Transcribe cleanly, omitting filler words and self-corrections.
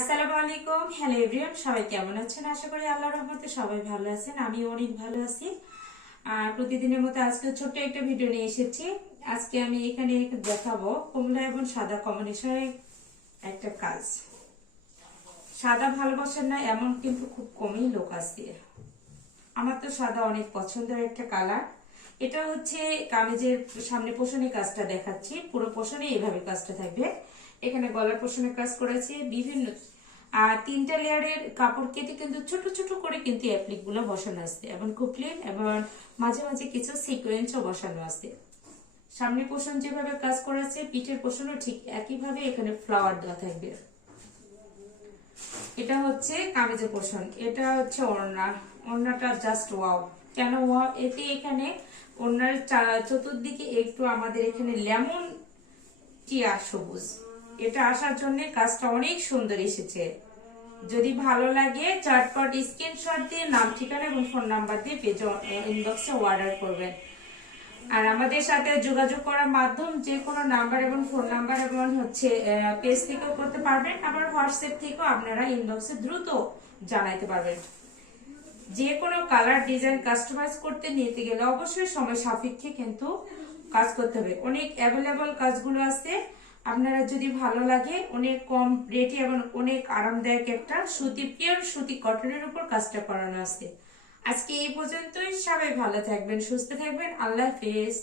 আসসালামু আলাইকুম। Hello everyone, সবাই কেমন আছেন? আশা করি আল্লাহর রহমতে সবাই ভালো আছেন। আমি অনেক ভালো আছি। আর প্রতিদিনের মতো আজকে ছোট্ট একটা ভিডিও নিয়ে এসেছি। আজকে আমি এখানে দেখাবো কমলা এবং সাদা কম্বিনেশনের একটা কাজ। সাদা ভালোবাসেন না এমন কিন্তু খুব কমই লোক আছে। আমার তো সাদা অনেক পছন্দের একটা কালার। এটা হচ্ছে কামিজের সামনে পোষণের কাজটা দেখাচ্ছি। পুরো পোষণে এইভাবে কাজটা থাকবে। এখানে গলার পোষণের কাজ করেছে বিভিন্ন, আর 3টা লেয়ারের কাপড় কেটে কিন্তু ছোট ছোট করে কিন্তু অ্যাপ্লিক গুলো বসানো আছে এবং খুব ক্লিন, এবং মাঝে মাঝে কিছু সিকোয়েন্সও বসানো আছে। সামনে পোষণ যেভাবে কাজ করেছে, পিঠের পোষণও ঠিক একইভাবে এখানে ফ্লাওয়ার দেওয়া থাকবে। এটা হচ্ছে কামিজের পোর্শন, এটা হচ্ছে ওড়না। ওড়নাটা জাস্ট ওয়াও। কেন ওয়াও? এতে এখানে ওড়নার চতুর্দিকে একটু আমাদের এখানে লেমন টিয়া সবুজ, এটা আসার জন্য কাজটা অনেক সুন্দর এসেছে। যদি ভালো লাগে চটপট স্ক্রিনশট দিয়ে নাম, ঠিকানা এবং ফোন নাম্বার দিয়ে পেজ ইনবক্সে অর্ডার করবেন। আর আমাদের সাথে যোগাযোগ করার মাধ্যম যে কোনো নাম্বার এবং ফোন নাম্বার এবং হচ্ছে পেজ থেকেও করতে পারবেন, আবার হোয়াটসঅ্যাপ থেকেও আপনারা ইনবক্সে দ্রুত জানাইতে পারবেন। যে কোনো কালার ডিজাইন কাস্টমাইজ করতে নিতে গেলে অবশ্যই সময় সাপেক্ষে কিন্তু কাজ করতে হবে। অনেক অ্যাভেলেবল কাজগুলো আছে, আপনারা যদি ভালো লাগে অনেক কম রেটে এবং অনেক আরামদায়ক একটা সুতি, পিওর সুতি কটনের উপর কাজটা করানো আছে। আজকে এই পর্যন্তই। সবাই ভালো থাকবেন, সুস্থ থাকবেন। আল্লাহ হাফেজ।